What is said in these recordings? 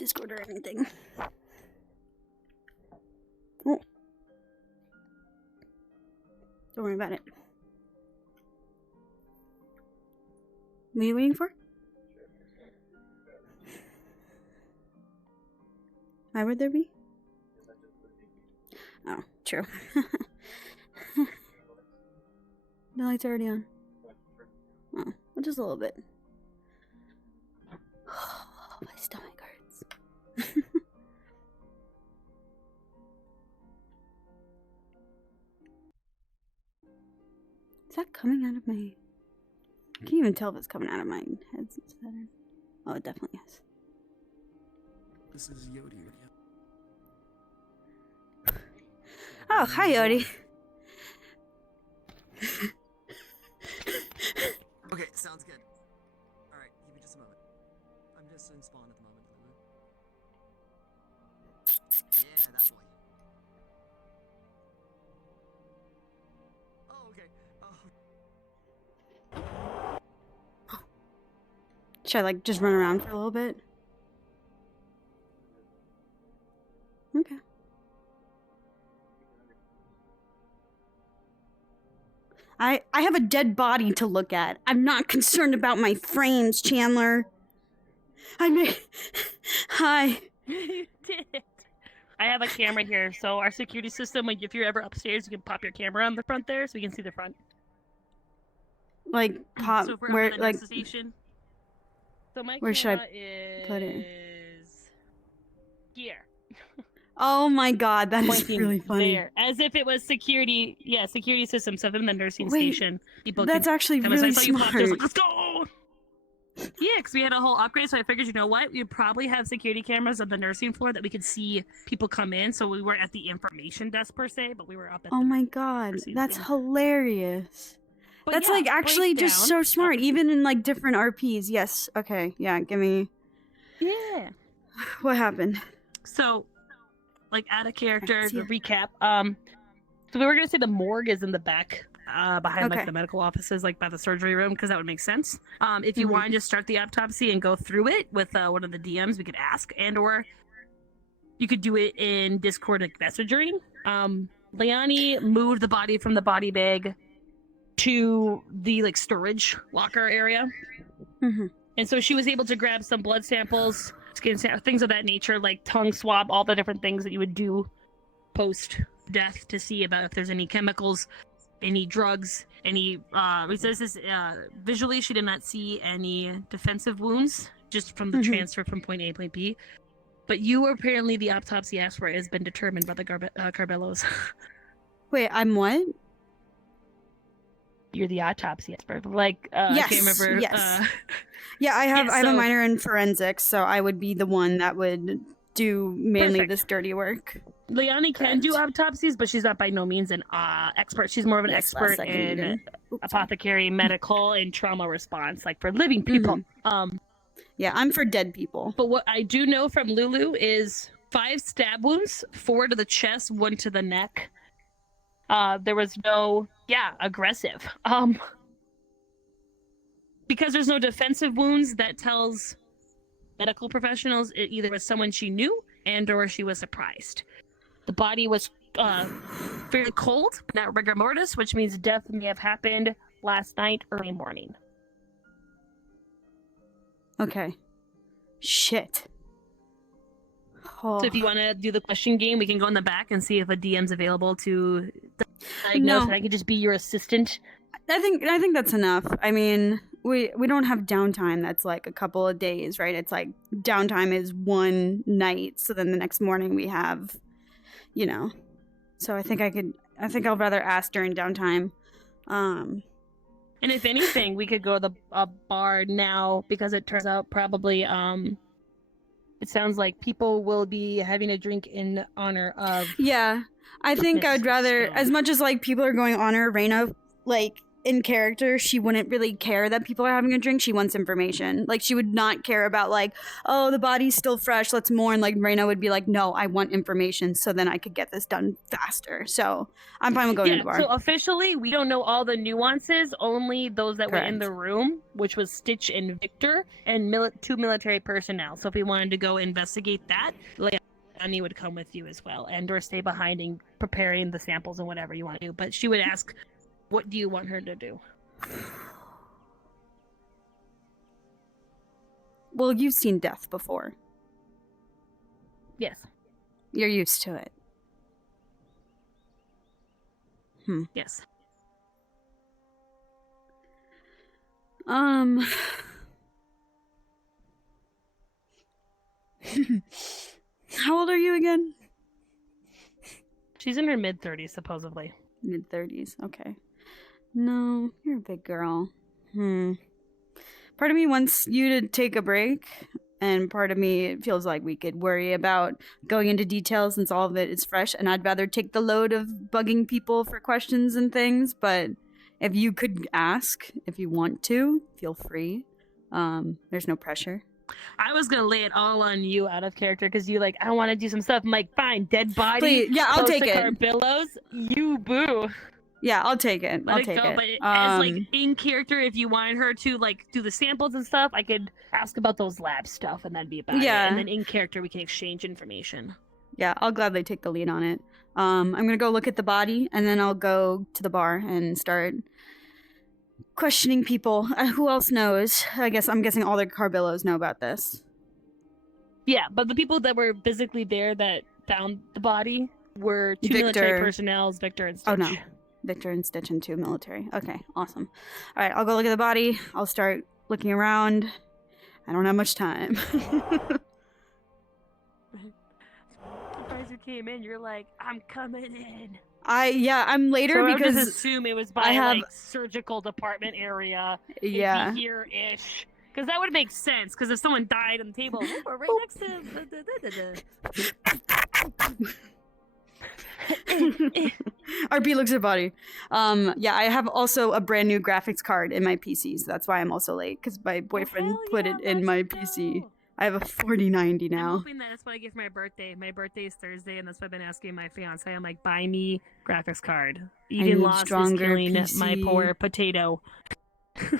Discord or anything. Oh. Don't worry about it. What are you waiting for? Why would there be? Oh, true. The light's already on. Oh, well, just a little bit. My stomach hurts. Is that coming out of my... I can't even tell if it's coming out of my head. Oh, it definitely is. This is Yodi. Oh, hi, Yodi. Okay, sounds good. Alright, give me just a moment. I'm just in spawn at the moment. Yeah, that boy. Oh, okay. Oh. Should I, like, just run around for a little bit? Okay. I have a dead body to look at. I'm not concerned about my frames, Chandler. Hi. You did. I have a camera here, so our security system, like, if you're ever upstairs, you can pop your camera on the front there so we can see the front. Like, pop, So if we're where, up at the like, next station. So my where should camera is... put it? Here. Oh my god, that is Pointing really funny. there. As if it was security, security system stuff in the nursing station. People that's actually come inside. really So you popped, there's smart. like, let's go! Yeah, because we had a whole upgrade, so I figured, you know what? We'd probably have security cameras on the nursing floor that we could see people come in, so we weren't at the information desk per se, but we were up at Oh the my god, nursing that's thing. Hilarious. But That's yeah, like actually just breakdown. so smart, even in like different RPs. Yes, okay, yeah, give me... Yeah. What happened? So, like, out of character, see the it. recap. So we were gonna say the morgue is in the back, behind Okay. like the medical offices, like by the surgery room, because that would make sense. If you Mhm. want to just start the autopsy and go through it with one of the DMs, we could ask, and/or you could do it in Discord like messaging. Leonie moved the body from the body bag to the like storage locker area, and so she was able to grab some blood samples, skin things of that nature, like tongue swab, all the different things that you would do post death to see about if there's any chemicals, any drugs, any visually she did not see any defensive wounds, just from the transfer from point A to point B. But you were apparently the autopsy expert, has been determined by the Carbellos. Wait, I'm what? You're the autopsy expert. Like, Yes, I can't remember. yes. Yeah, I have a so- minor in forensics, so I would be the one that would do mainly Perfect. this dirty work. Leonie can do Correct. autopsies, but she's not by no means an expert. She's more of an Yes, expert last second in even. Oops. apothecary, medical, and trauma response, like for living people. Yeah, I'm for dead people. But what I do know from Lulu is 5 stab wounds, 4 to the chest, 1 to the neck. There was no, aggressive. Because there's no defensive wounds, that tells medical professionals it either was someone she knew and/or she was surprised. The body was fairly cold, not rigor mortis, which means death may have happened last night, early morning. Okay. Shit. Oh. So if you want to do the question game, we can go in the back and see if a DM's available to diagnose, No. and I can just be your assistant. I think that's enough. I mean, we don't have downtime that's like a couple of days, right? It's like downtime is one night, so then the next morning we have, you know. So I think I'll rather ask during downtime. And if anything, we could go to a bar now, because it turns out probably it sounds like people will be having a drink in honor of. Yeah, I think Yes, I'd rather, so- as much as like people are going honor Raina, like in character, she wouldn't really care that people are having a drink. She wants information. Like, she would not care about, like, oh, the body's still fresh, let's mourn. Like, Raina would be like, no, I want information so then I could get this done faster. So I'm fine with going to the bar. So officially, we don't know all the nuances, only those that were in the room, which was Stitch and Victor, and 2 military personnel. So if we wanted to go investigate that, Leonie would come with you as well, and or stay behind and preparing the samples and whatever you want to do. But she would ask, what do you want her to do? Well, you've seen death before. Yes. You're used to it. Yes. How old are you again? She's in her mid-30s, supposedly. Mid-30s, okay. No, you're a big girl. Part of me wants you to take a break, and part of me feels like we could worry about going into details since all of it is fresh, and I'd rather take the load of bugging people for questions and things, but if you could ask, if you want to, feel free. There's no pressure. I was gonna lay it all on you out of character because you like, I want to do some stuff. I'm like, fine, dead body. Please, yeah, I'll take it. Billows, you boo. Yeah, I'll take it. Let I'll it take go. it. But as like in character, if you wanted her to like do the samples and stuff, I could ask about those lab stuff, and that'd be about it. And then in character, we can exchange information. Yeah, I'll gladly take the lead on it. I'm gonna go look at the body, and then I'll go to the bar and start questioning people. Who else knows? I'm guessing all the Carbillos know about this. Yeah, but the people that were physically there that found the body were 2 military personnel, Victor and Stitch. Oh no, Victor and Stitch and 2 military. Okay, awesome. All right, I'll go look at the body. I'll start looking around. I don't have much time. Surprised you came in. You're like, I'm coming in. I'm later so because I just assume it was by like surgical department area. Yeah. Here-ish. Because that would make sense. Because if someone died on the table, we're right next to. RP looks at the body. I have also a brand new graphics card in my PC, so that's why I'm also late. Because my boyfriend put it in my PC. I have a 4090 now. I'm hoping that's what I get for my birthday. My birthday is Thursday, and that's what I've been asking my fiance. I'm like, buy me graphics card. Eating loss is killing PC. My poor potato.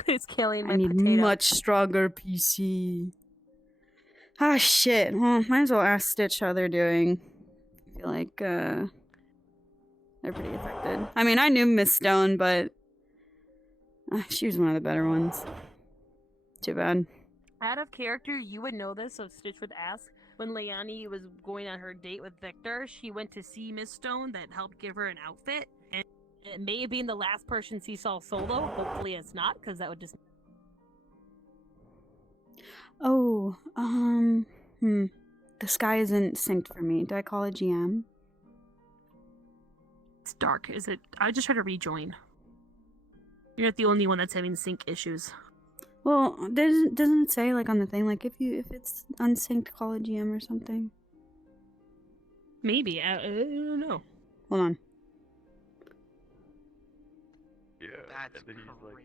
It's killing my potato. I need much stronger PC. Ah, shit. Well, might as well ask Stitch how they're doing. I feel like, they're pretty affected. I mean, I knew Miss Stone, but she was one of the better ones. Too bad. Out of character, you would know this, so Stitch would ask. When Leonie was going on her date with Victor, she went to see Miss Stone that helped give her an outfit. And it may have been the last person she saw solo. Hopefully it's not, because that would just... Oh, the sky isn't synced for me. Do I call a GM? It's dark. Is it? I just tried to rejoin. You're not the only one that's having sync issues. Well, doesn't it say like on the thing like if it's unsynced, call a GM or something? Maybe. I don't know. Hold on. Yeah, That's and then he's crazy,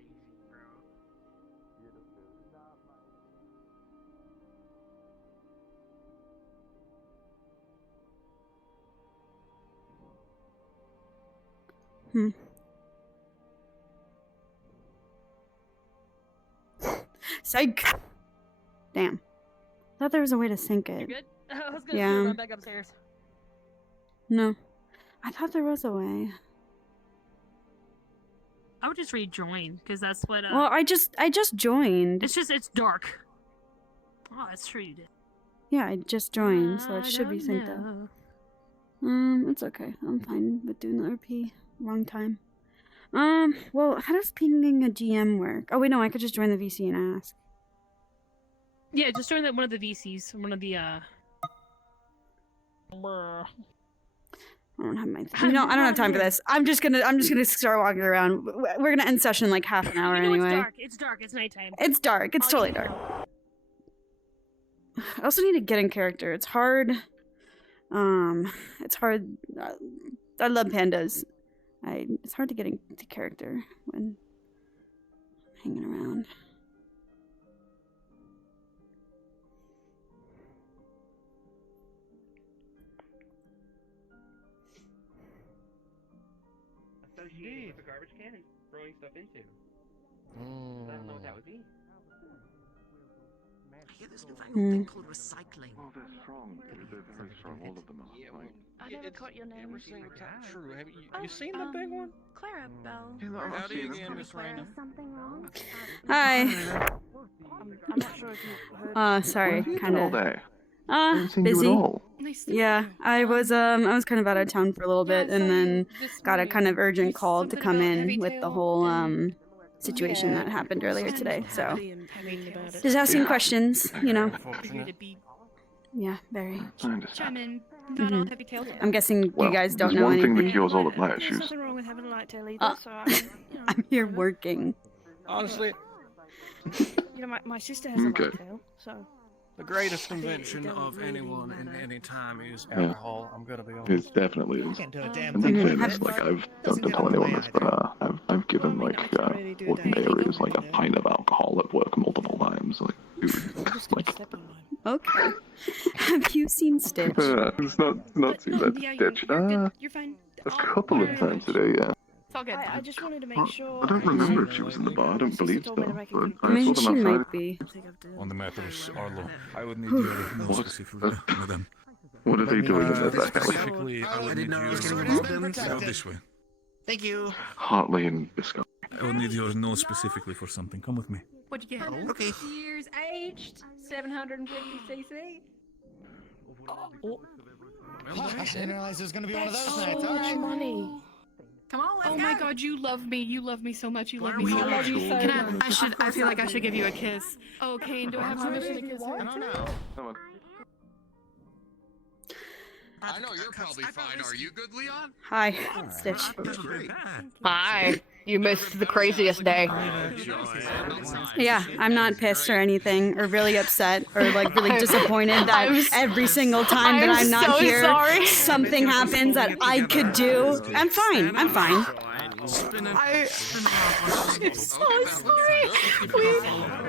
like, Psych! Damn. Thought there was a way to sync it. You good? I was gonna run back upstairs. No. I thought there was a way. I would just rejoin, because that's what... Well, I just joined. It's dark. Oh, that's true, you did. Yeah, I just joined, so it should be synced up. It's okay. I'm fine with doing the RP. Wrong time. Well, how does pinging a GM work? Oh, wait, no, I could just join the VC and ask. Yeah, just join one of the VCs, one of the, I don't have my... I don't have time for this. I'm just gonna start walking around. We're gonna end session in like half an hour anyway. It's dark. It's nighttime. It's dark. It's totally dark. I also need to get in character. It's hard. It's hard. I love pandas. It's hard to get into character when hanging around. Associated with a garbage can and throwing stuff into. I don't know what that would be. I hear this newfangled thing called recycling. Well, they're strong. They're very strong. All of them are. Right? I never caught your name. True. Have you seen the big one? Clara Bell. Yeah, I've Howdy seen again, them. Miss Raina. Something wrong? Hi. I'm not sure if you've heard. Sorry, Where kind have you been all of. day? I haven't seen Busy. you at all. Yeah, I was kind of out of town for a little bit, and then got a kind of urgent call to come in with the whole situation that happened earlier today. So just asking questions, you know. Yeah, very. I understand. Mhm. I'm guessing Well, you guys don't there's know one thing that anything. cures all of my There's issues. nothing wrong with having a light tail Uh, either, so I'm here working. Honestly, my sister has a Okay. light tail, so the greatest invention of anyone in any time is Yeah. alcohol. I'm gonna be honest. It definitely is. Can't do a damn And thing. in Mhm. fairness, like I've don't tell anyone this, but I've given Well, I mean, like I can't really do working that. areas like a pint of alcohol at work multiple times. Like, dude, I'm just gonna like step on mine. Okay. Have you seen Stitch? it's not seen that Yeah, Stitch. you're good. You're fine. A Oh, couple of very times much. today, yeah. It's all good. I just wanted to make Well, sure. I don't remember if she was in the bar. I don't sister believe told so. me to make a But good I I mean, saw she them outside. might be. On the matters, Arlo, I would need Whew. your no What? specifically, madam. What are they doing in there, Ellie? Specifically, I would need I was getting your... involved in. Go this way. Thank you. Hartley and Biscuit. I would need your no specifically for something. Come with me. What'd you get? Okay. Years aged, 750 cc. I didn't realize there was gonna be one of those nights. so much Huh? money. Come on, let's Oh go. my god, you love me. You love me so much. You love Why me are so we much. here? Can I feel like I should give you a kiss. Oh, Kane, do I have permission to kiss her? I don't know. Come on. I know you're probably fine. Are you good, Leon? Hi, Stitch. Hi. You missed the craziest day. Yeah, I'm not pissed or anything, or really upset, or like really disappointed that every single time that I'm not here, something happens that I could do. I'm fine. I'm fine. I'm so sorry.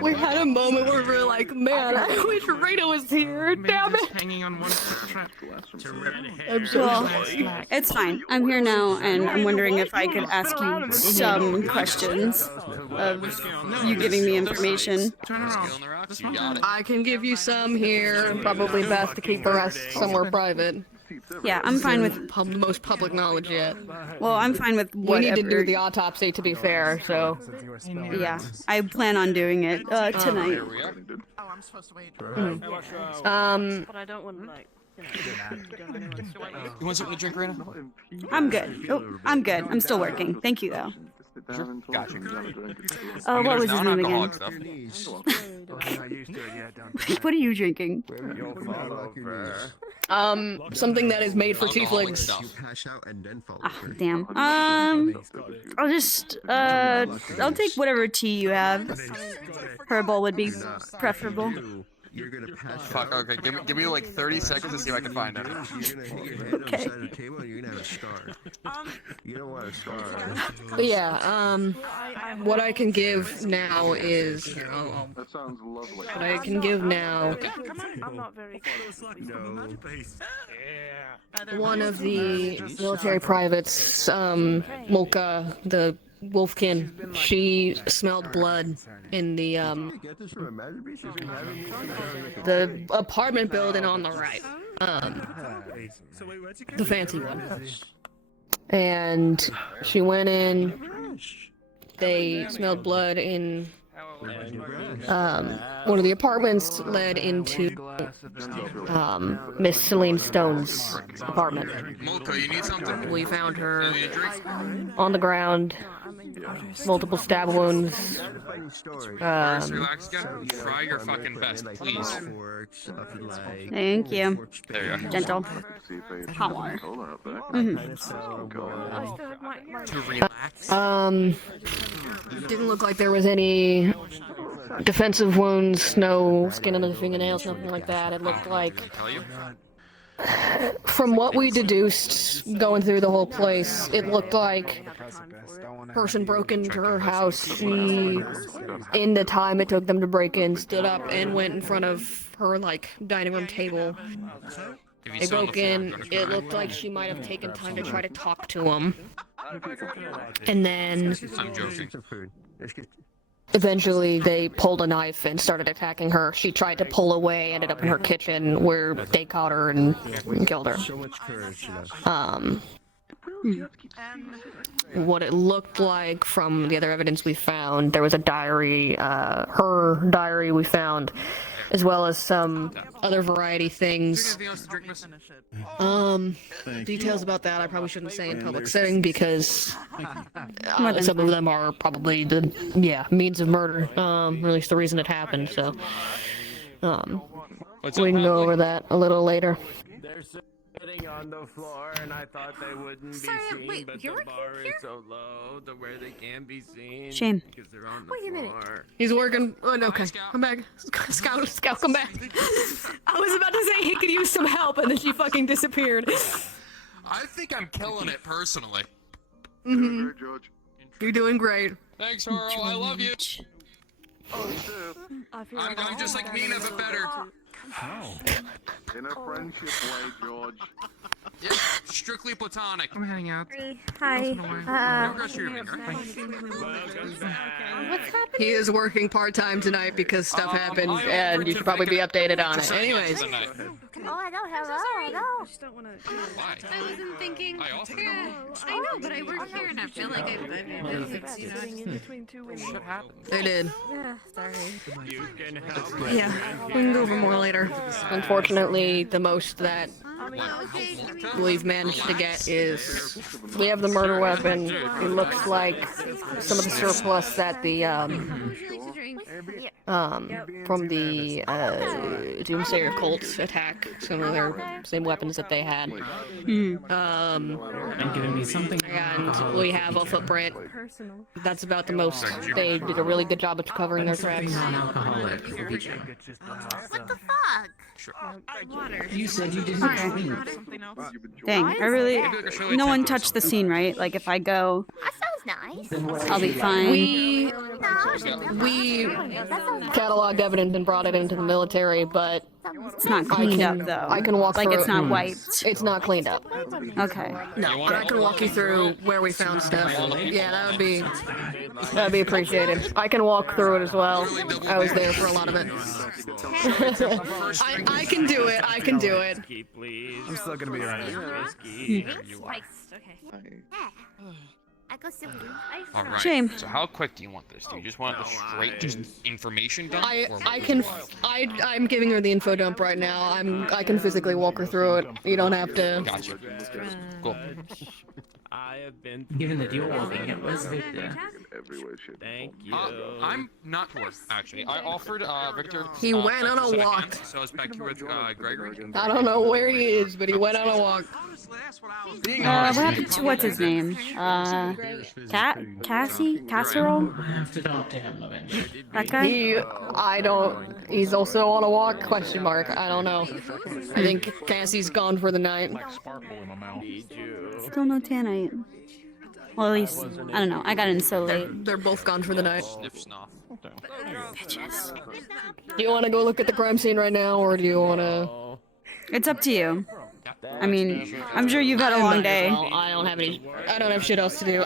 We had a moment where we were like, man, I wish Raina was here. Damn it. Hanging on one strap. I'm so Well, sorry. it's fine. I'm here now, and I'm wondering if I could ask you some questions of you giving me information. Turn around. You got it. I can give you some here. Probably best to keep the rest somewhere private. Yeah, I'm fine with. The most public knowledge yet. Well, I'm fine with We whatever. need to do the autopsy to be fair, so. Yeah, I plan on doing it tonight. Oh, I'm supposed to wait. But I don't want to like. You want something to drink, Raina? I'm good. Oh, I'm good. I'm still working. Thank you, though. Gotcha. What was his name again? What are you drinking? Something that is made for tieflings. Ah, damn. I'll just I'll take whatever tea you have. Herbal would be preferable. Fuck, okay, give me like 30 seconds to see if I can find it. Okay. But yeah, what I can give now is, That sounds lovely. what I can give now, I'm not very one of the military privates, Molka, the Wolfkin, she smelled blood in the apartment building on the right, the fancy one. And she went in, they smelled blood in one of the apartments led into Miss Celine Stone's apartment. Molka, you need something? We found her You need a drink? on the ground, multiple stab wounds. Relax again. Try your fucking best, please. Thank you. There you go. Gentle. Hot water. To relax. Didn't look like there was any defensive wounds, no skin under the fingernails, nothing like that. It looked like Did I tell you? From what we deduced going through the whole place, it looked like a person broke into her house. She, in the time it took them to break in, stood up and went in front of her, like, dining room table. They broke in. It looked like she might have taken time to try to talk to him. And then... I'm joking. Eventually, they pulled a knife and started attacking her. She tried to pull away, ended up in her kitchen, where they caught her and killed her. What it looked like from the other evidence we found, there was a diary, her diary we found, as well as some other variety things. Details about that I probably shouldn't say in public setting because some of them are probably the, means of murder, or at least the reason it happened, so, we can go over that a little later. Sitting on the floor, and I thought they wouldn't be seen, but the bar is so low to where they can't be seen. Shame. Because they're on the floor. He's working. Oh, no, okay. Come back. Scout, come back. I was about to say he could use some help, and then she fucking disappeared. I think I'm killing it personally. Mm-hmm. You're doing great. Thanks, Earl. I love you. I'm just like Nina, but better. How? In a friendship way, George. Yeah, strictly platonic. I'm hanging out. Hi. What's He is working part-time tonight because stuff happened, and you should probably be updated on it. Anyways. Oh, I know. Hello. I just don't want to. Why? I wasn't thinking. I offered. I know, but I work here, and I feel like I've They did. Yeah, sorry. You can help. Yeah, we can go over more later. Unfortunately, the most that we've managed to get is we have the murder weapon. It looks like some of the surplus that the from the Doomsayer cult attack, some of their same weapons that they had. And giving me something. And we have a footprint. That's about the most. They did a really good job of covering their tracks. Non-alcoholic. What the fuck? Water. You said you didn't Something else. Dang, I really... No one touched the scene, right? Like, if I go, That sounds nice. I'll be fine. We cataloged evidence and brought it into the military, but It's not cleaned up, though. I can walk like, through it's not wiped. It's not cleaned up. Okay. No, but I can walk you through where we found stuff. Yeah, that'd be appreciated. I can walk through it as well. I was there for a lot of it. I can do it. I can do it. I'm still gonna be around. Okay. I go silly. Alright. Shame. So how quick do you want this? Do you just want the straight just information dump? I'm giving her the info dump right now. I can physically walk her through it. You don't have to. Gotcha. Cool. I have been given the deal walking. It was Thank you. I'm not to work, actually. I offered Victor. He went on a walk. So I was back here with Gregory. I don't know where he is, but he went on a walk. Being What honest, happened to what's his name? Casserole? I have to talk to him eventually. That guy? He's also on a walk, question mark. I don't know. I think Cassie's gone for the night. Sparkle in my mouth. Still no tanite. Well, at least, I don't know. I got in so late. They're both gone for the night. Sniff snuff. Bitches. Do you want to go look at the crime scene right now, or do you want to... It's up to you. I mean, I'm sure you've had a long day. I don't have shit else to do.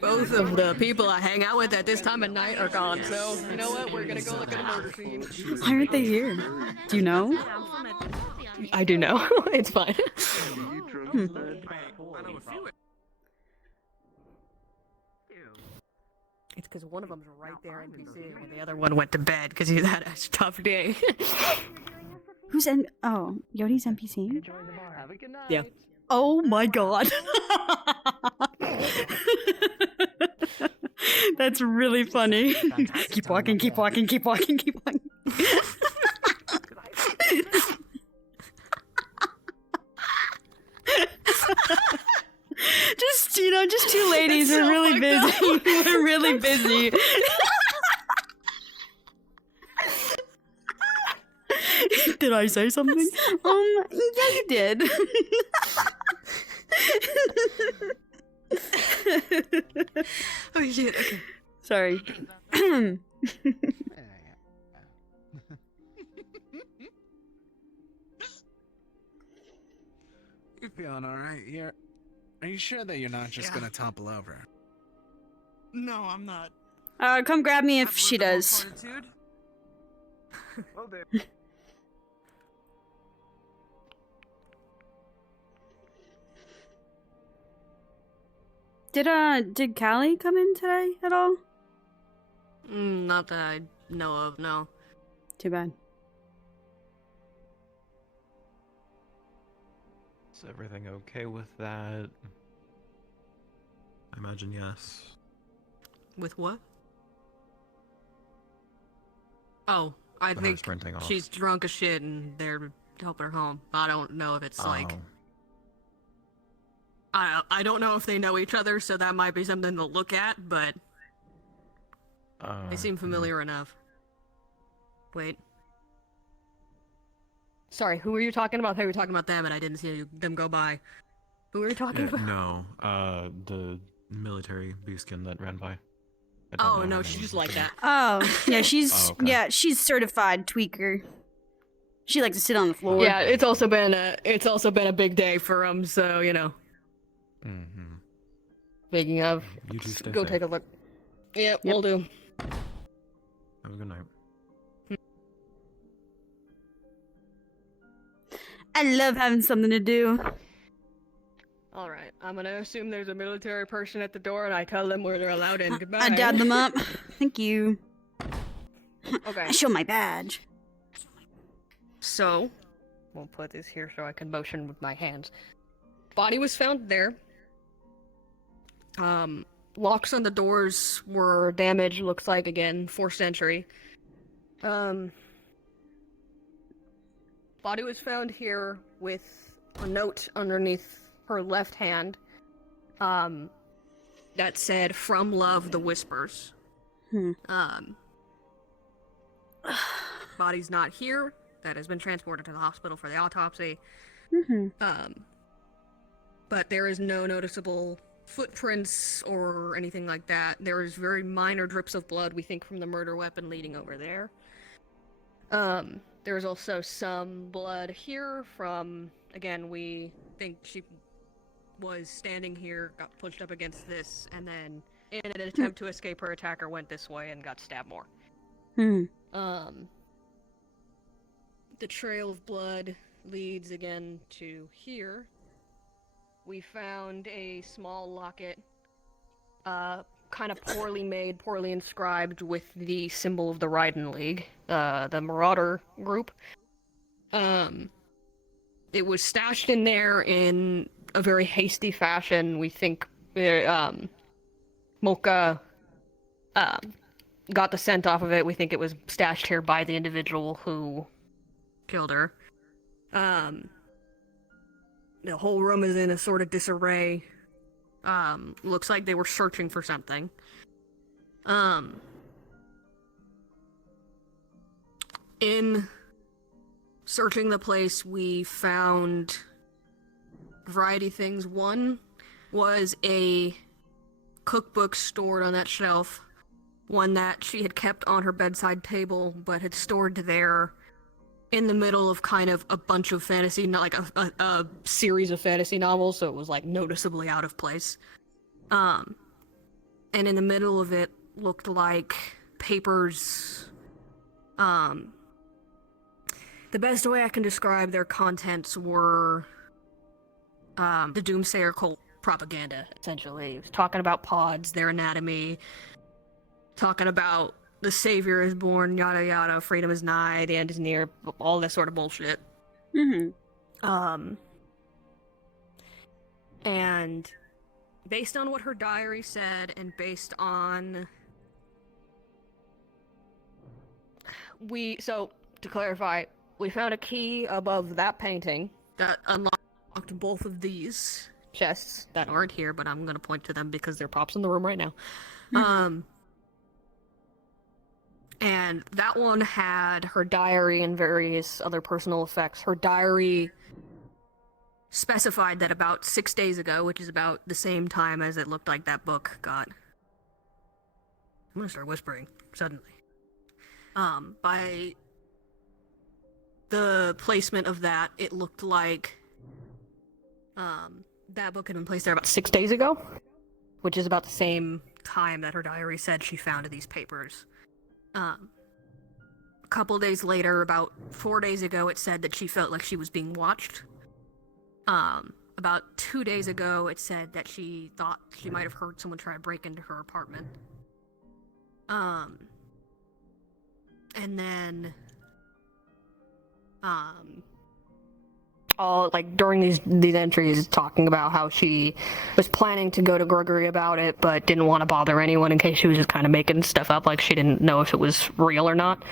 Both of the people I hang out with at this time of night are gone, so you know what? We're gonna go look at the murder scene. Why aren't they here? Do you know? I do know. It's fine. It's because one of them's right there NPC, and the other one went to bed because he had a tough day. Who's in? Oh, Yodi's NPC? Yeah. Oh my god. That's really funny. Keep walking, keep walking, keep walking, keep walking. Just, you know, just two ladies are really busy. We're really busy. Did I say something? Yeah, you did. Oh shit. Okay. Sorry. You're feeling alright here? Are you sure that you're not just gonna topple over? No, I'm not. Come grab me if I've she lived a more does. fortitude. Well, Dave. Did Callie come in today at all? Not that I know of, no. Too bad. Is everything okay with that? I imagine yes. With what? Oh, I The think house printing off. she's drunk as shit and they're helping her home. I don't know if it's like... Oh. I don't know if they know each other, so that might be something to look at, but... They seem familiar enough. Wait. Sorry, who were you talking about? I thought you were talking about them and I didn't see them go by. Who were you talking about? No, the military beastkin that ran by. Oh, no, she's just like that. Oh, yeah, she's Oh, okay. yeah, she's certified tweaker. She likes to sit on the floor. Yeah, it's also been a big day for them, so, you know. Mm-hmm. Speaking of, You two stay go safe. take a look. Yep, we'll do. Have a good night. I love having something to do. Alright, I'm gonna assume there's a military person at the door and I tell them where they're allowed in. Goodbye. I dab them up. Thank you. Okay. I show my badge. So, we'll put this here so I can motion with my hands. Body was found there. Locks on the doors were damaged, looks like, again, 4th century. Body was found here with a note underneath her left hand, that said, "From Love, the Whispers." Body's not here. That has been transported to the hospital for the autopsy. But there is no noticeable footprints or anything like that. There is very minor drips of blood, we think, from the murder weapon leading over there. There's also some blood here from, again, we think she was standing here, got pushed up against this, and then in an attempt to escape her attacker went this way and got stabbed more. The trail of blood leads again to here. We found a small locket, kind of poorly made, poorly inscribed with the symbol of the Raiden League, the Marauder group. It was stashed in there in a very hasty fashion. We think Mocha got the scent off of it. We think it was stashed here by the individual who killed her. The whole room is in a sort of disarray. Looks like they were searching for something. In searching the place, we found a variety of things. One was a cookbook stored on that shelf. One that she had kept on her bedside table, but had stored there in the middle of kind of a bunch of fantasy, not like a series of fantasy novels, so it was like noticeably out of place. And in the middle of it looked like papers. The best way I can describe their contents were the Doomsayer cult propaganda, essentially. It was talking about pods, their anatomy, talking about the savior is born, yada yada, freedom is nigh, the end is near, all this sort of bullshit. And based on what her diary said, and based on... So, to clarify, we found a key above that painting that unlocked both of these chests that aren't here, but I'm gonna point to them because they're props in the room right now. And that one had her diary and various other personal effects. Her diary specified that about 6 days ago, which is about the same time as it looked like that book got... I'm gonna start whispering, suddenly. By the placement of that, it looked like that book had been placed there about 6 days ago, which is about the same time that her diary said she found these papers. A couple days later, about 4 days ago, it said that she felt like she was being watched. About 2 days ago, it said that she thought she might have heard someone try to break into her apartment. And then, all like during these entries, talking about how she was planning to go to Gregory about it, but didn't want to bother anyone in case she was just kind of making stuff up, like she didn't know if it was real or not.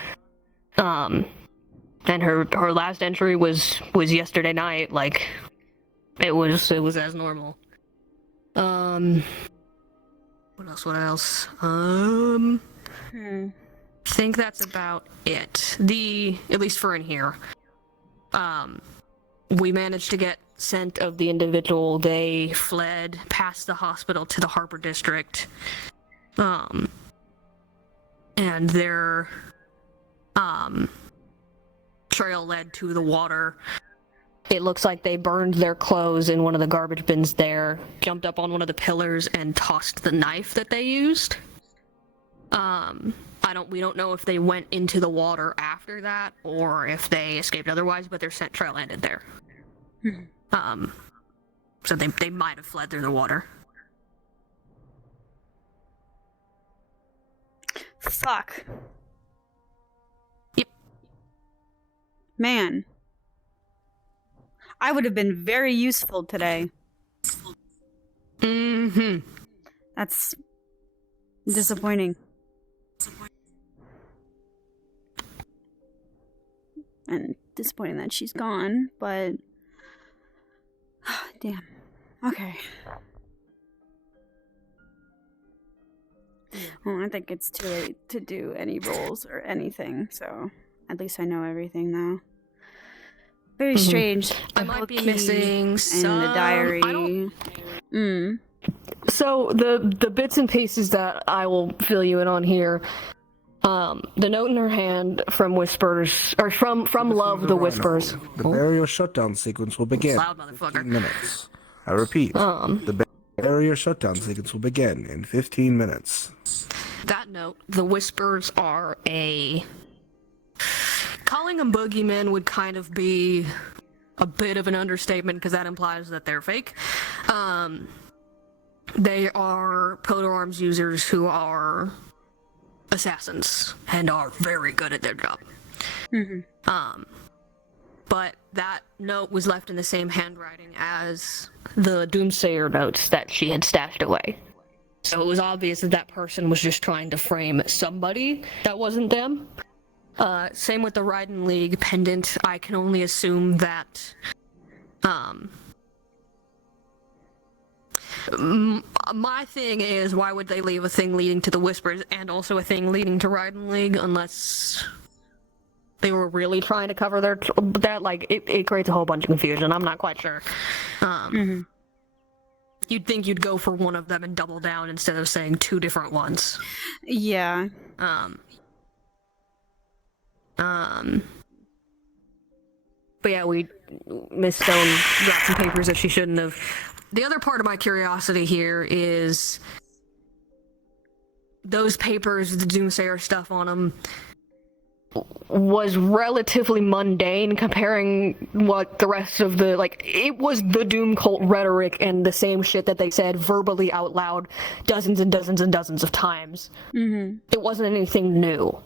And her last entry was yesterday night, like it was as normal. What else? I think that's about it. At least for in here. We managed to get scent of the individual. They fled past the hospital to the Harbor District. And their trail led to the water. It looks like they burned their clothes in one of the garbage bins there, jumped up on one of the pillars and tossed the knife that they used. We don't know if they went into the water after that or if they escaped otherwise, but their scent trail ended there. So they might have fled through the water. Fuck. Yep. Man. I would have been very useful today. That's disappointing. And disappointing that she's gone, but... Damn. Okay. Well, I think it's too late to do any rolls or anything, so at least I know everything now. Very strange. I might be missing some... And the diary. So the bits and pieces that I will fill you in on here. The note in her hand from Whispers, or from Love the Whispers. The barrier shutdown sequence will begin in 15 minutes. I repeat, the barrier shutdown sequence will begin in 15 minutes. That note, the Whispers are calling them boogeymen would kind of be a bit of an understatement because that implies that they're fake. They are coat of arms users who are assassins and are very good at their job. But that note was left in the same handwriting as the Doomsayer notes that she had stashed away. So it was obvious that person was just trying to frame somebody that wasn't them. Same with the Raiden League pendant. I can only assume that my thing is, why would they leave a thing leading to the Whispers and also a thing leading to Raiden League unless they were really trying to cover that? Like, it creates a whole bunch of confusion. I'm not quite sure. You'd think you'd go for one of them and double down instead of saying two different ones. Yeah. But yeah, Miss Stone dropped some papers that she shouldn't have. The other part of my curiosity here is those papers, the Doomsayer stuff on them, was relatively mundane comparing what the rest of the, it was the Doom cult rhetoric and the same shit that they said verbally out loud dozens and dozens and dozens of times. It wasn't anything new.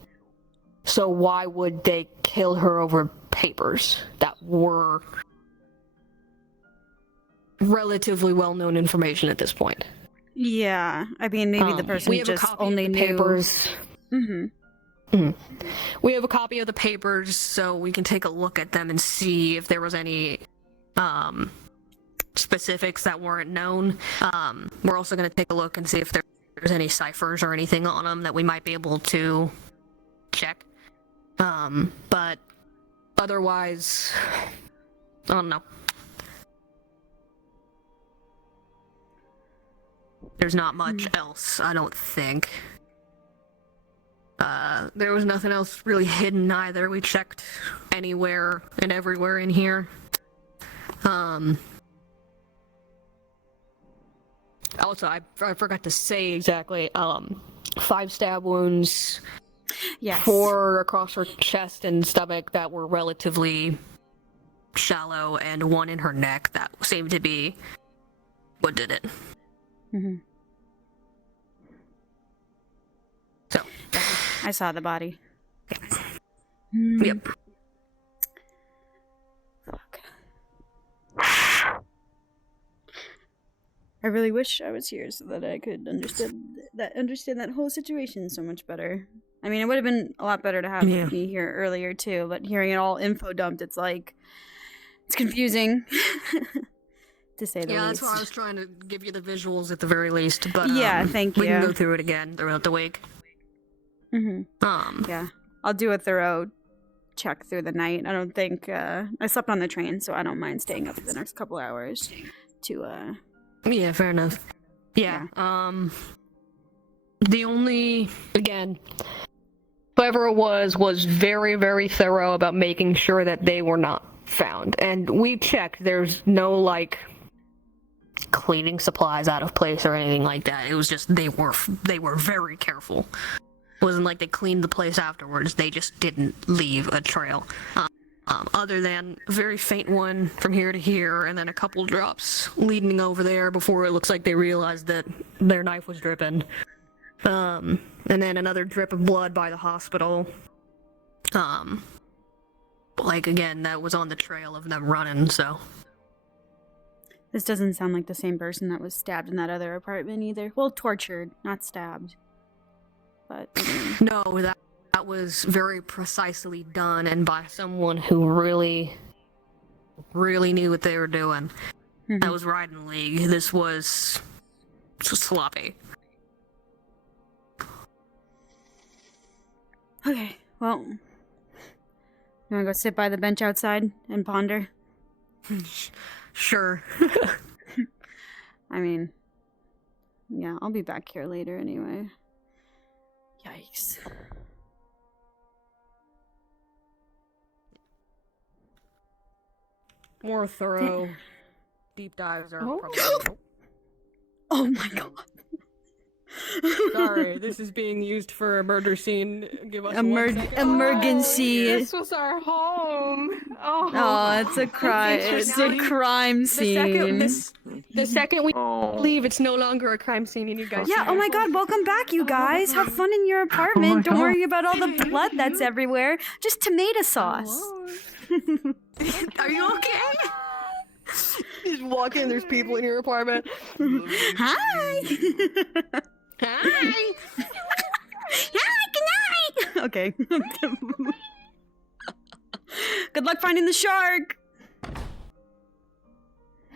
So why would they kill her over papers that were relatively well-known information at this point? Yeah, I mean, maybe the person just only knew papers. We have a copy of the papers, so we can take a look at them and see if there was any specifics that weren't known. We're also going to take a look and see if there's any ciphers or anything on them that we might be able to check. But otherwise, I don't know. There's not much else, I don't think. There was nothing else really hidden either. We checked anywhere and everywhere in here. Also, I forgot to say exactly, 5 stab wounds. Yes. 4 across her chest and stomach that were relatively shallow, and 1 in her neck that seemed to be what did it. Mm-hmm. So, I saw the body. Yep. Fuck. I really wish I was here so that I could understand that whole situation so much better. I mean, it would have been a lot better to have me here earlier too, but hearing it all info dumped, it's like it's confusing. To say the least. Yeah, that's why I was trying to give you the visuals at the very least, but yeah, thank you. We can go through it again throughout the week. Yeah, I'll do a thorough check through the night. I don't think I slept on the train, so I don't mind staying up for the next couple hours to Yeah, fair enough. Yeah. The only, again, whoever it was very, very thorough about making sure that they were not found. And we checked, there's no, like, cleaning supplies out of place or anything like that. It was just, they were very careful. It wasn't like they cleaned the place afterwards, they just didn't leave a trail. Other than a very faint one from here to here, and then a couple drops leading over there before it looks like they realized that their knife was dripping. And then another drip of blood by the hospital. Like, again, that was on the trail of them running, so. This doesn't sound like the same person that was stabbed in that other apartment either. Well, tortured, not stabbed. But no, that was very precisely done, and by someone who really knew what they were doing. That was Riding League. This was sloppy. Okay, well, you wanna go sit by the bench outside and ponder? Sure. I mean, yeah, I'll be back here later anyway. Yikes. More thorough deep dives are probably... Oh my god. Sorry, this is being used for a murder scene. Give us emergency. This was our home. Oh, it's a crime. It's a crime scene. The second we leave, it's no longer a crime scene, and you guys. Yeah. Oh my god. Welcome back, you guys. Have fun in your apartment. Don't worry about all the blood that's everywhere. Just tomato sauce. Are you okay? Just walk in. There's people in your apartment. Hi. Hi. Hi. Good night. Okay. Good luck finding the shark.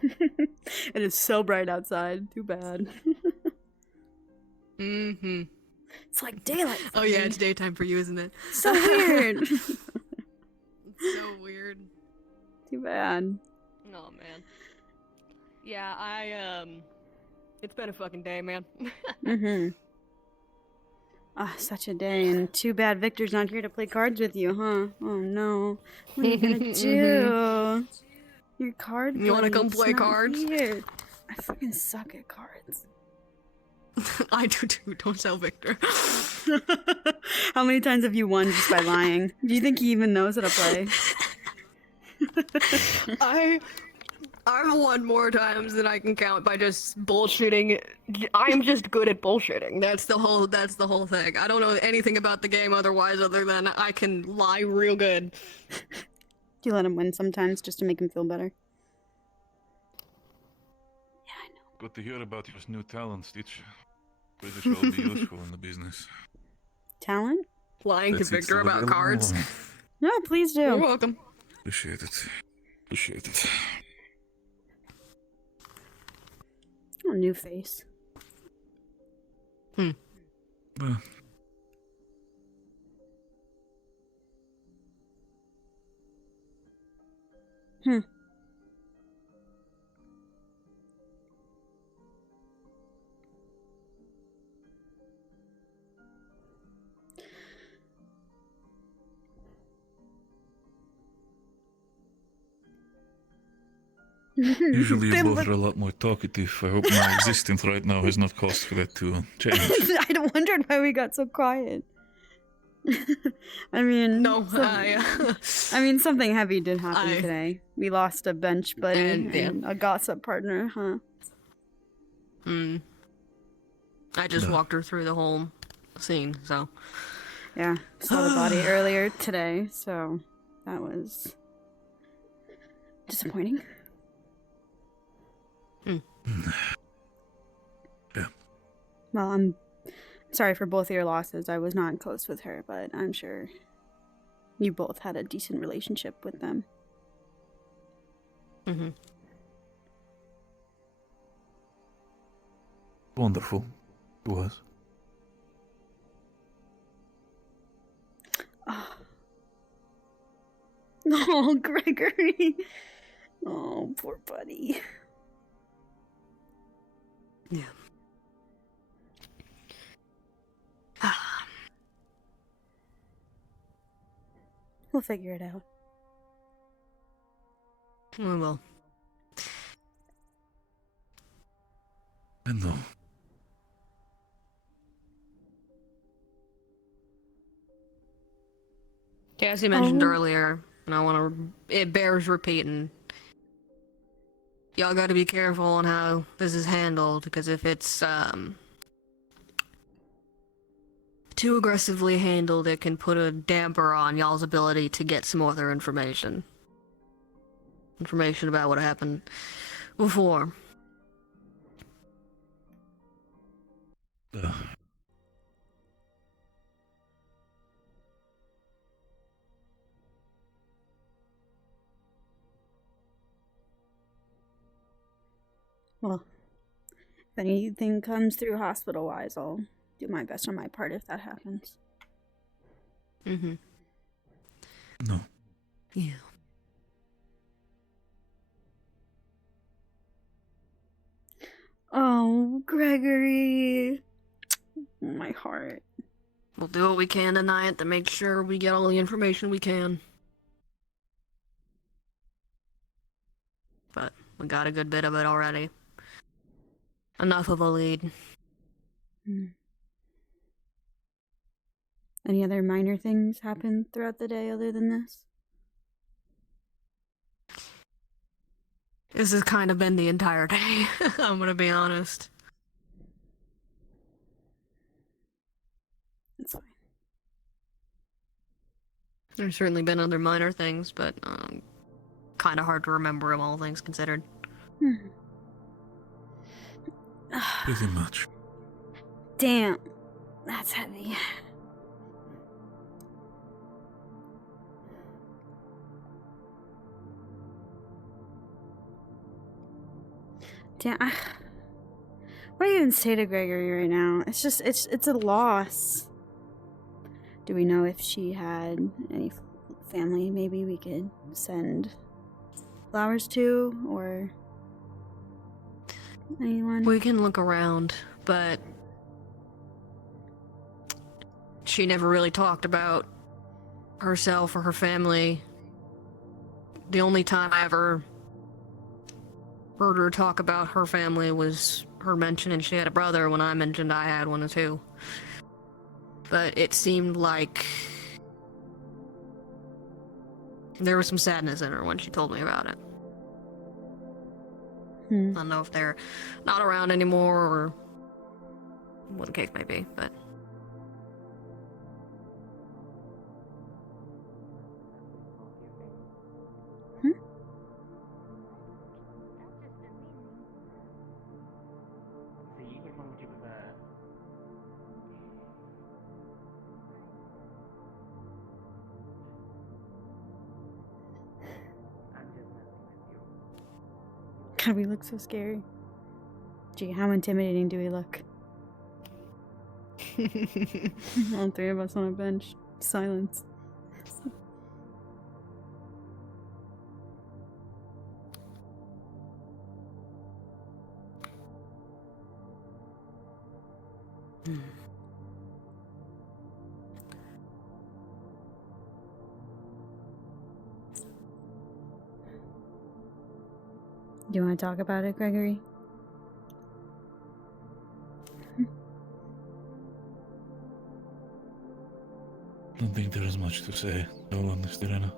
It is so bright outside. Too bad. It's like daylight. Oh yeah, it's daytime for you, isn't it? So weird. It's so weird. Too bad. Oh man. Yeah, it's been a fucking day, man. Ah, such a day, and too bad Victor's not here to play cards with you, huh? Oh no. What are you gonna do? Your card You wanna come buddy's play not cards? here. I fucking suck at cards. I do too, don't tell Victor. How many times have you won just by lying? Do you think he even knows how to play? I've won more times than I can count by just bullshitting. I'm just good at bullshitting. That's the whole thing. I don't know anything about the game otherwise other than I can lie real good. Do you let him win sometimes just to make him feel better? Good to hear about your new talent, Stitch. Pretty sure it'll be useful in the business. Talent? Lying to Victor about cards? No, please do. You're welcome. Appreciate it. Appreciate it. Oh, new face. Hmm. Usually you They both look- are a lot more talkative. I hope my existence right now has not caused for that to change. I wondered why we got so quiet. I mean, No, I mean, something heavy did happen today. We lost a bench buddy and a gossip partner, huh? I just walked her through the whole scene, so. Yeah, saw the body earlier today, so that was disappointing. Yeah. Well, I'm sorry for both of your losses. I was not close with her, but I'm sure you both had a decent relationship with them. Wonderful. It was. Oh, Gregory. Oh, poor buddy. Yeah. We'll figure it out. We will. I know. Yeah, as you mentioned earlier, and it bears repeating. Y'all gotta be careful on how this is handled, because if it's, too aggressively handled, it can put a damper on y'all's ability to get some other information. Information about what happened before. Well, if anything comes through hospital-wise, I'll do my best on my part if that happens. No. Yeah. Oh, Gregory. My heart. We'll do what we can tonight to make sure we get all the information we can. But we got a good bit of it already. Enough of a lead. Any other minor things happen throughout the day other than this? This has kind of been the entire day, I'm gonna be honest. That's fine. There's certainly been other minor things, but kind of hard to remember them, all things considered. Pretty much. Damn. That's heavy. Damn. What do you even say to Gregory right now? It's just, it's a loss. Do we know if she had any family maybe we could send flowers to, or anyone? We can look around, but she never really talked about herself or her family. The only time I ever heard her talk about her family was her mentioning she had a brother when I mentioned I had one too. But it seemed like there was some sadness in her when she told me about it. I don't know if they're not around anymore or what the case may be, but... God, we look so scary. Gee, how intimidating do we look? All three of us on a bench. Silence. Do you want to talk about it, Gregory? I don't think there is much to say, to be honest, Raina.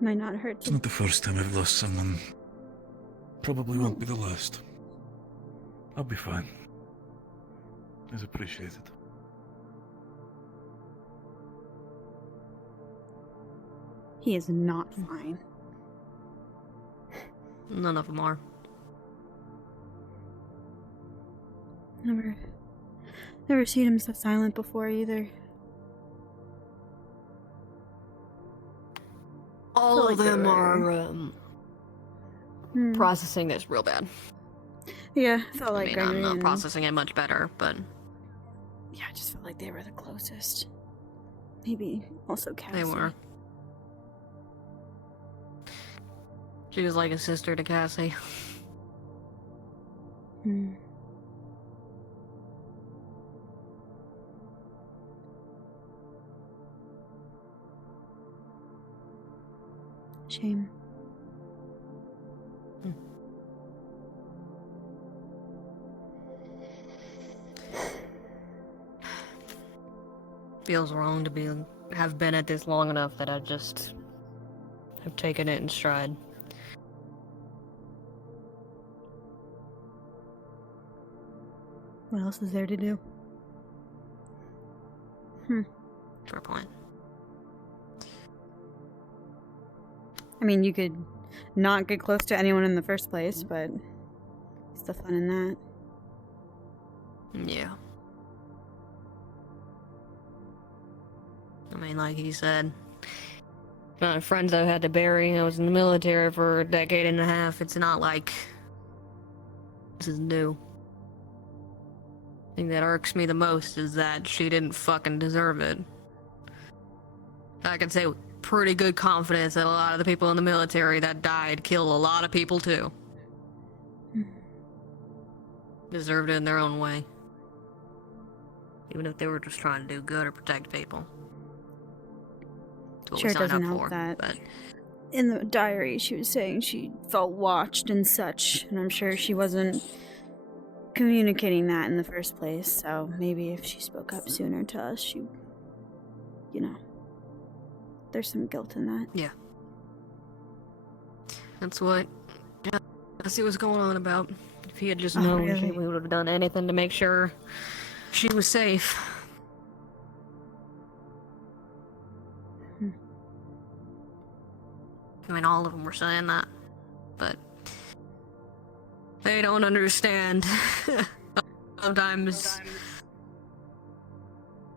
Might not hurt. It's not the first time I've lost someone. Probably won't be the last. I'll be fine. It's appreciated. He is not fine. None of them are. Never seen him so silent before either. All of them are processing this real bad. Yeah, felt like I mean, Gregory I'm not and- processing it much better, but Yeah, I just felt like they were the closest. Maybe also Cassie. they were. She was like a sister to Cassie. Hmm. Shame. Feels wrong to have been at this long enough that I just have taken it in stride. What else is there to do? Fair point. I mean, you could not get close to anyone in the first place, but what's the fun in that? Yeah. I mean, like he said, amount of friends I've had to bury. I was in the military for a decade and a half. It's not like this is new. The thing that irks me the most is that she didn't fucking deserve it. I can say with pretty good confidence that a lot of the people in the military that died killed a lot of people too. Deserved it in their own way. Even if they were just trying to do good or protect people. That's what Sure, we it signed doesn't up help for, that. but In the diary, she was saying she felt watched and such, and I'm sure she wasn't communicating that in the first place, so maybe if she spoke up sooner to us, she, you know, there's some guilt in that. yeah. That's what Jesse was going on about. If he had just known, really? we would have done anything to make sure she was safe. I mean, all of them were saying that, but they don't understand. Sometimes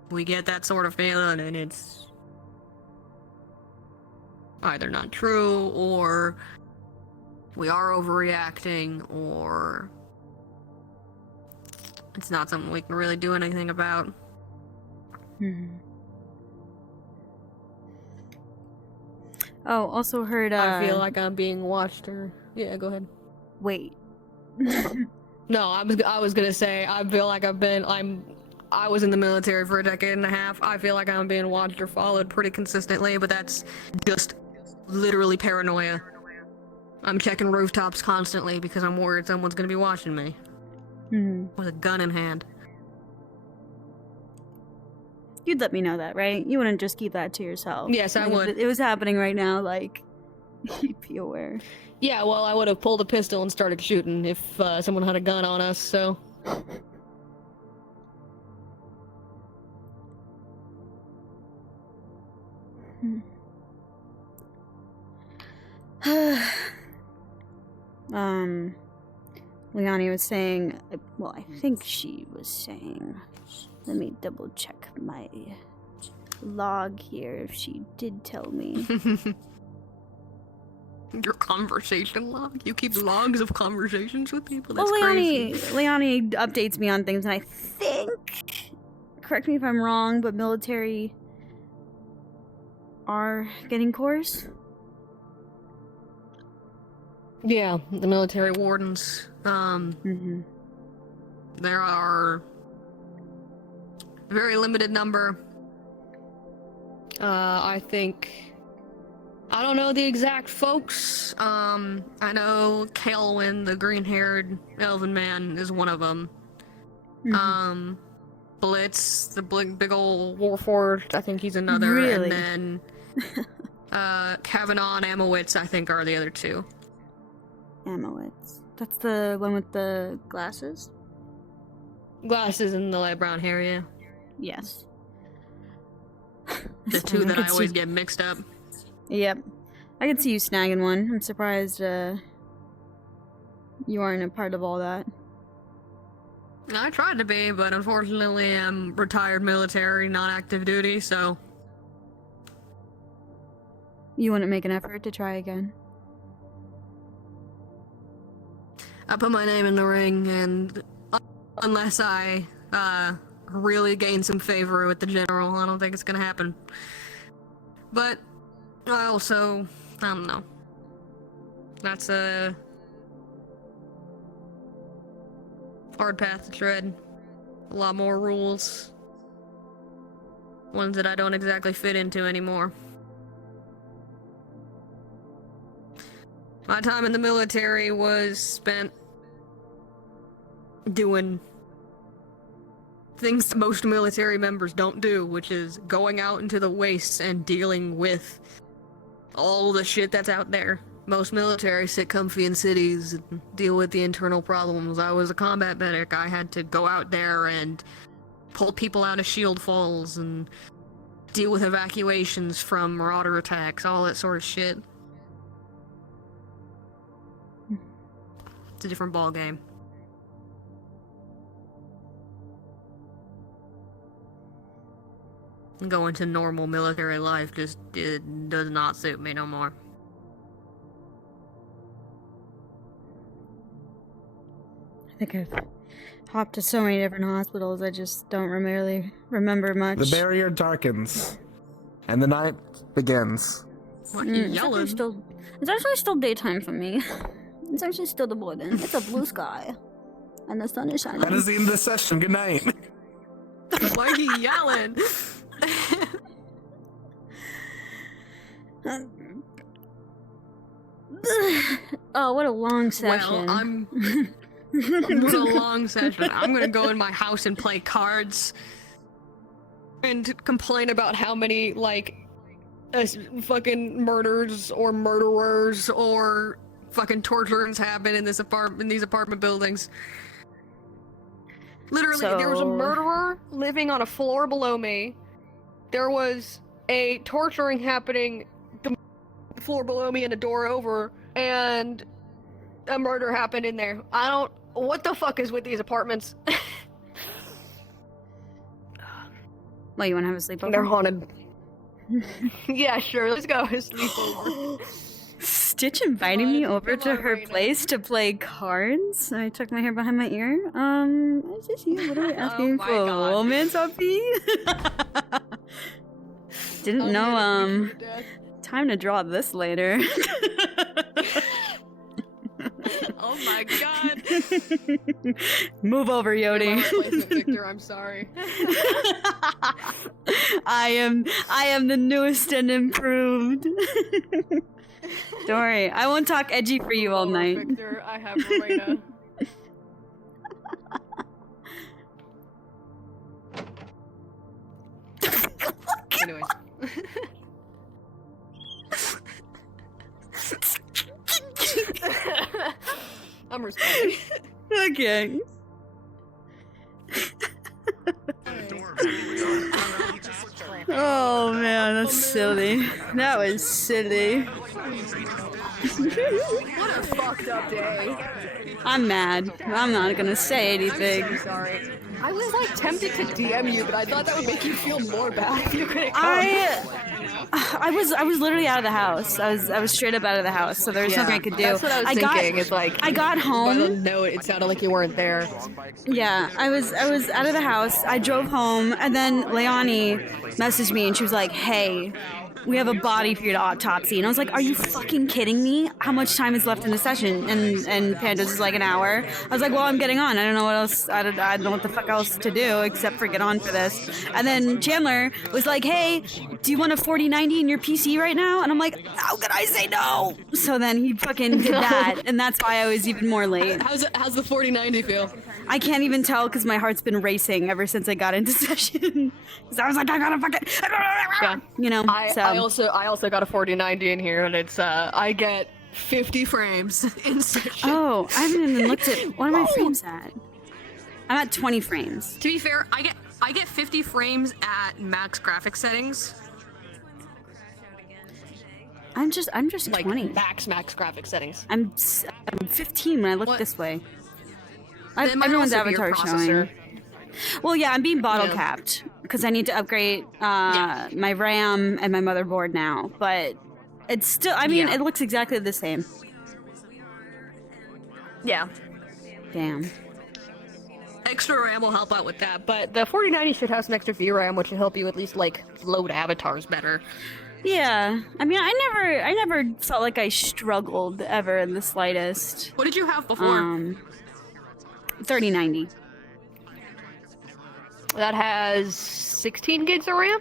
we get that sort of feeling and it's either not true or we are overreacting or it's not something we can really do anything about. Oh, also heard, I feel like I'm being watched or... Yeah, go ahead. Wait. No, I was gonna say, I feel like I was in the military for a decade and a half. I feel like I'm being watched or followed pretty consistently, but that's just literally paranoia. I'm checking rooftops constantly because I'm worried someone's gonna be watching me. With a gun in hand. You'd let me know that, right? You wouldn't just keep that to yourself. Yes, I Like, would. If it was happening right now, like, you'd be aware. Yeah, well, I would have pulled a pistol and started shooting if someone had a gun on us, so... Leonie was saying, well, I think she was saying, let me double check my log here if she did tell me. Your conversation log? You keep logs of conversations with people? That's Well, Leonie crazy. updates me on things, and I think, correct me if I'm wrong, but military are getting cores? Yeah, the military wardens. There are a very limited number. I think... I don't know the exact folks. I know Kaelwyn, the green-haired elven man, is one of them. Blitz, the big ol' warforged, I think he's another. Really? And then Kavanaugh and Amowitz, I think, are the other two. Amowitz. That's the one with the glasses? Glasses and the light brown hair, yeah. Yes. The two that I always get mixed up. Yep. I could see you snagging one. I'm surprised you aren't a part of all that. I tried to be, but unfortunately I'm retired military, not active duty, so... You wouldn't make an effort to try again? I put my name in the ring, and unless I really gain some favor with the general, I don't think it's gonna happen. But I also, I don't know. That's a hard path to tread. A lot more rules. Ones that I don't exactly fit into anymore. My time in the military was spent doing things most military members don't do, which is going out into the wastes and dealing with all the shit that's out there. Most military sit comfy in cities and deal with the internal problems. I was a combat medic. I had to go out there and pull people out of shield falls and deal with evacuations from marauder attacks, all that sort of shit. It's a different ball game. Going to normal military life just does not suit me no more. I think I've hopped to so many different hospitals, I just don't really remember much. The barrier darkens, and the night begins. What are you yelling? It's actually still daytime for me. It's actually still the morning. It's a blue sky. And the sun is shining. That is the end of the session. Good night. Why are you yelling? Oh, what a long session. Well, what a long session. I'm gonna go in my house and play cards. And complain about how many, like, fucking murders or murderers or fucking torturings happen in these apartment buildings. Literally, there was a murderer living on a floor below me. There was a torturing happening the floor below me and a door over, and a murder happened in there. What the fuck is with these apartments? Well, you wanna have a sleepover? They're haunted. Yeah, sure, let's go. Sleepover. Stitch invited me over to her place to play cards. I tucked my hair behind my ear. Is this you? What are we asking for? Romance puppy? Didn't know, time to draw this later. Oh my god. Move over, Yodi. Victor, I'm sorry. I am the newest and improved. Don't worry, I won't talk edgy for you all night. Victor, I have Raina. Anyway. I'm responding. Okay. Oh man, that's silly. That was silly. What a fucked up day. I'm mad. I'm not gonna say anything. I'm so sorry. I was like tempted to DM you, but I thought that would make you feel more bad if you couldn't come. I was literally out of the house. I was straight up out of the house, so there was nothing I could do. That's what I was thinking. It's like I got home. No, it sounded like you weren't there. Yeah, I was out of the house. I drove home, and then Leonie messaged me, and she was like, "Hey, we have a body for you to autopsy. And I was like, are you fucking kidding me? How much time is left in the session? And Panda's is like an hour. I was like, well, I'm getting on. I don't know what else. I don't know what the fuck else to do except for get on for this. And then Chandler was like, hey, do you want a 4090 in your PC right now? And I'm like, how could I say no? So then he fucking did that. And that's why I was even more late. How's the 4090 feel? I can't even tell because my heart's been racing ever since I got into session. Because I was like, I gotta fucking, you know. I also got a 4090 in here, and it's I get 50 frames in session. Oh, I haven't even looked at what are my frames at. I'm at 20 frames. To be fair, I get 50 frames at max graphics settings. I'm just Like 20. max graphics settings. I'm 15 when I look this way. Then mine Everyone's also be your avatar showing. processor. Well, yeah, I'm being bottle capped because I need to upgrade my RAM and my motherboard now. But it's still, I mean, it looks exactly the same. Yeah. Damn. Extra RAM will help out with that, but the 4090 should have some extra VRAM, which will help you at least like load avatars better. Yeah, I mean, I never felt like I struggled ever in the slightest. What did you have before? 3090. That has 16 gigs of RAM?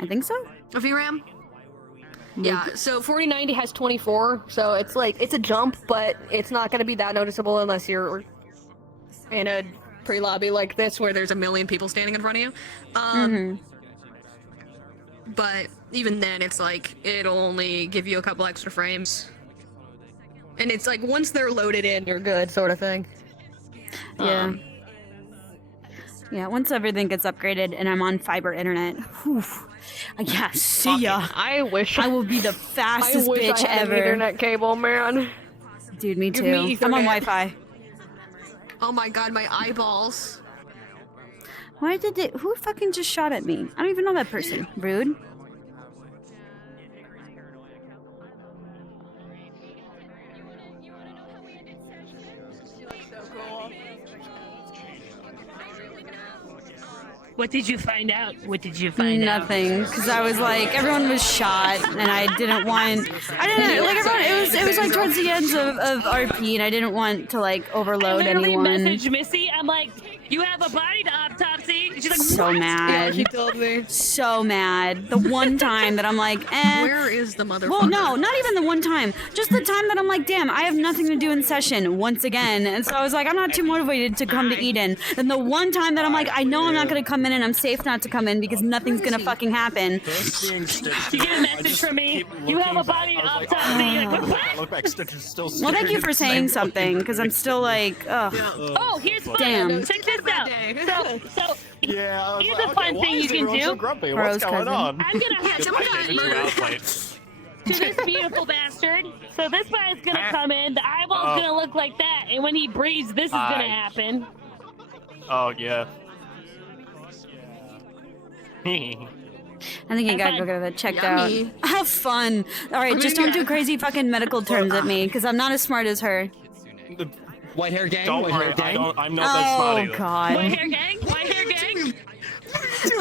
I think so. Of VRAM? Yeah, so 4090 has 24, so it's like, it's a jump, but it's not going to be that noticeable unless you're in a pre-lobby like this where there's a million people standing in front of you. But even then, it's like, it'll only give you a couple extra frames. And it's like, once they're loaded in, you're good, sort of thing. Yeah. Yeah, once everything gets upgraded and I'm on fiber internet, whew, yeah, see ya. I wish I will be the fastest bitch I had ever. an Ethernet cable, man. Dude, me Give too. me I'm on Ethernet. Wi-Fi. Oh my god, my eyeballs. Why did they? Who fucking just shot at me? I don't even know that person. Rude. What did you find out? What did you find out? Nothing, because I was like, everyone was shot, and I didn't want. I didn't like everyone. It was like towards the ends of RP, and I didn't want to like overload I literally anyone. messaged Missy. I'm like, you have a body to autopsy. She's like, So what? mad. Yeah, she told me. So mad. The one time that I'm like, eh. Where is the motherfucker? Well, no, not even the one time. Just the time that I'm like, damn, I have nothing to do in session once again. And so I was like, I'm not too motivated to come to Eden. Then the one time that I'm like, I know I'm not going to come in and I'm safe not to come in because nothing's going to fucking happen. You get a message from me. You have a body to autopsy. You're like, what? Well, thank you for saying something because I'm still like, ugh. Oh, here's fun. Damn. Check this out. So Yeah. here's a fun thing you can do. So grumpy? Rose What's going cousin. on? I'm gonna have late. to this beautiful bastard. So this guy's gonna come in. The eyeball's gonna look like that, and when he breathes, this is gonna happen. Oh yeah. I think you gotta go get that checked out. Yummy. Have fun. All right, just don't do crazy fucking medical terms at me because I'm not as smart as her. White hair gang? Don't White worry, hair gang? I'm not that smart Oh either. God. White hair gang? White hair gang?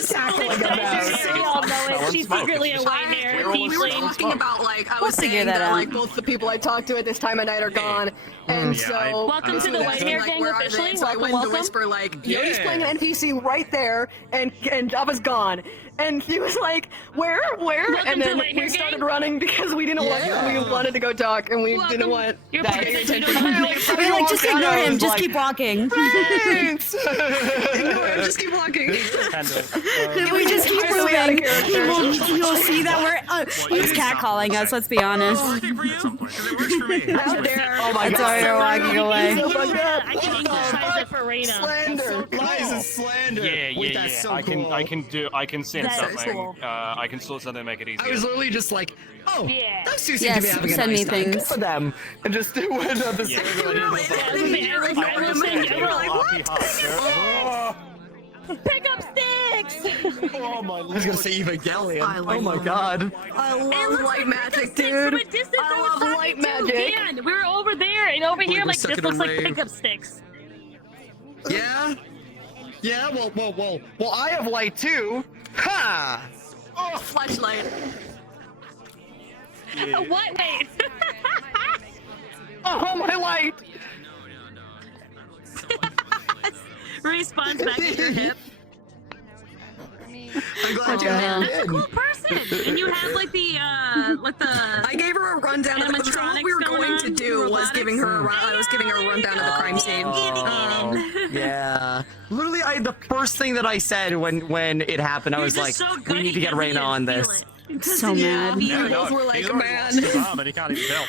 cackling We all know it. She's secretly a white hair We were tiefling. talking about like I We'll was figure saying that that out. like both the people I talked to at this time of night are gone, and so Welcome to the White Hair Gang where are they? officially. So I went Welcome. to whisper like, Yogi's playing an NPC right there, and Java's gone. And he was like, where? Welcome And to then the White we Hair started Gang. running because we didn't want, we wanted to go talk, and we didn't want You're that perfect. You attention. don't have to make I mean, like, just ignore him. Just keep walking. Ignore him, just keep walking. We just keep Really out of moving. character. You'll see that we're. He was catcalling us. Let's be honest. How dare! Oh my God! You're walking away. I can English it for Raina. Slander! Lies is slander! Yeah, Wait, yeah, that's yeah. so I can cool. I can send That's something. cool. I can sort something to make it easier. I was literally just like, oh, Yeah. those two seem to be Yes, having a send me nice time. Good things. for them. And just went on the Yeah. Pick up sticks! Oh my! I was gonna say Evangelion. I like Oh my them. god! I It love looks light like magic, pickup sticks from dude. a distance. I was love talking light to magic. Dan. We were over there and over here, we're like stuck this in a looks like rave. pickup sticks. Yeah. Yeah. Well. I have light too. Ha! Flashlight. what? Wait. Oh, my light! Respawns back at your hip. I'm glad you That's a cool person. And you have like the I gave her a rundown of so what we were going to do was giving her I was giving her a rundown of the crime scene. Yeah. Literally, the first thing that I said when it happened, I was like, we need to get Raina on this. So mad. We both were like, man.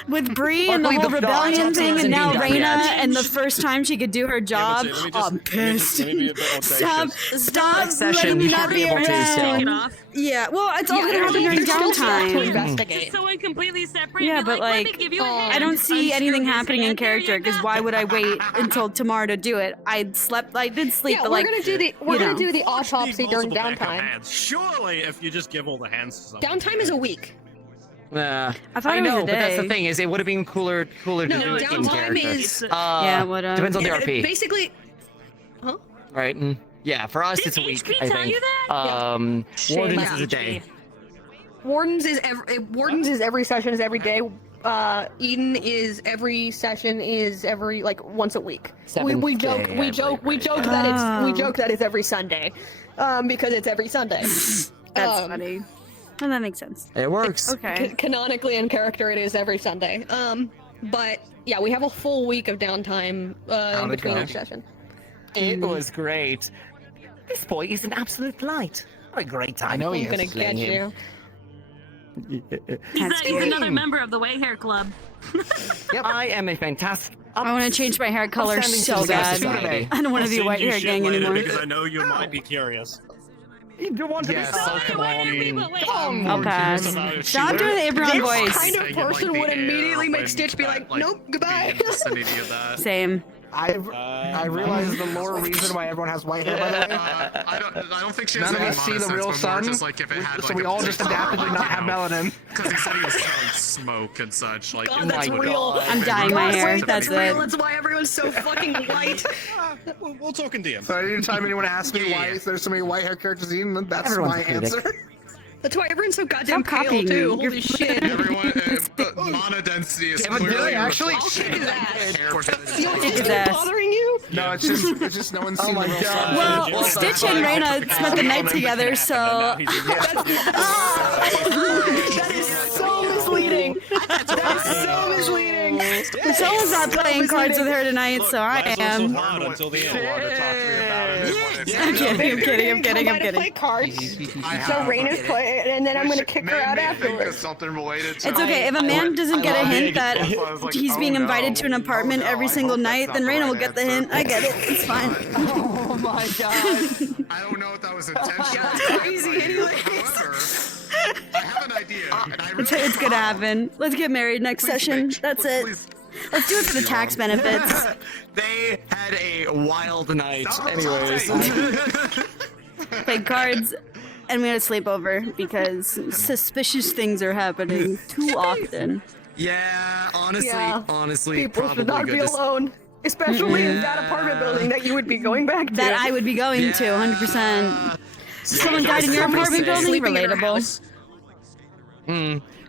With Bree and the whole rebellion thing, and now Raina, and the first time she could do her job, I'm pissed. Stop letting me not be around. Yeah, well, it's all gonna happen during downtime. Just someone completely separate. Yeah, but let me like, give you a hand. I don't see anything happening in character, because why would I wait until tomorrow to do it? I did sleep, Yeah, but we're like, gonna do the autopsy during downtime. Surely, if you just give all the hands to someone. Downtime is a week. I thought it was know, a but that's the day. thing is, it would have been cooler to do it in downtime character. is yeah, what depends on the RP. basically. Right? Yeah, for us it's a week. I think. Wardens is a day. Wardens is every session is every day. Eden is every session is every like once a week. We joke that it's every Sunday, because it's every Sunday. That's funny. And that makes sense. It works. Okay. Canonically in character, it is every Sunday. But yeah, we have a full week of downtime in between each session. It was great. This boy is an absolute delight. What a great time. I'm gonna get you. He's another member of the Way Hair Club. Yep. I am a fantastic. I want to change my hair color so bad. I don't want to be white hair gang anymore. Because I know you might be curious. You don't want to be so come I'll pass. Stop doing the Abraham voice. This kind of person would immediately make Stitch be like, nope, goodbye. Same. I realize the lore reason why everyone has white hair, by the way. I don't think she has None of any us see the sense, real but more sun, just like if it had, so like, we a all just adapted to not have melanin. Because he said he was throwing smoke and such. Like, God, that's real. I'm dyeing my hair. That's It's real. it. That's why everyone's so fucking white. We'll talk in DM. So anytime anyone asks me why there's so many white hair characters in, that's my answer. That's why everyone's so goddamn Stop pale copying too. me. Holy shit. Everyone, monodensity is clearly actually, I'll kick his ass. Kick his ass. Bothering you? No, it's just no one's seen the real sun. Well, Stitch and Raina spent the night together, so. That is so misleading. That is so misleading. Someone's not playing cards with her tonight, so I am. Until the end. I'm kidding. Play cards. So Raina's play, and then I'm gonna kick her out afterwards. something related It's okay. If a man doesn't get a hint that he's being invited to an apartment every single night, then Raina will get the hint. I get it. It's fine. Oh my god. I don't know if that was intentional. That's crazy anyways. However, I have an idea. And I really It's gonna happen. Let's get married next session. That's it. Let's do it for the tax benefits. They had a wild night. Anyways. Played cards, and we had a sleepover because suspicious things are happening too often. Yeah, honestly, People probably should not be good. alone. Especially in that apartment building that you would be going back to. That I would be going to, 100%. Someone died in your apartment building? Relatable.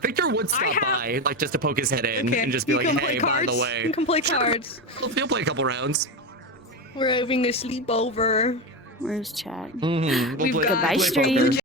Victor would stop by, like, just to poke his head in and just be like, hey, by the way. You can play cards. He'll play a couple rounds. We're having a sleepover. Where's chat? We'll We've play- got play Goodbye, stream. poker.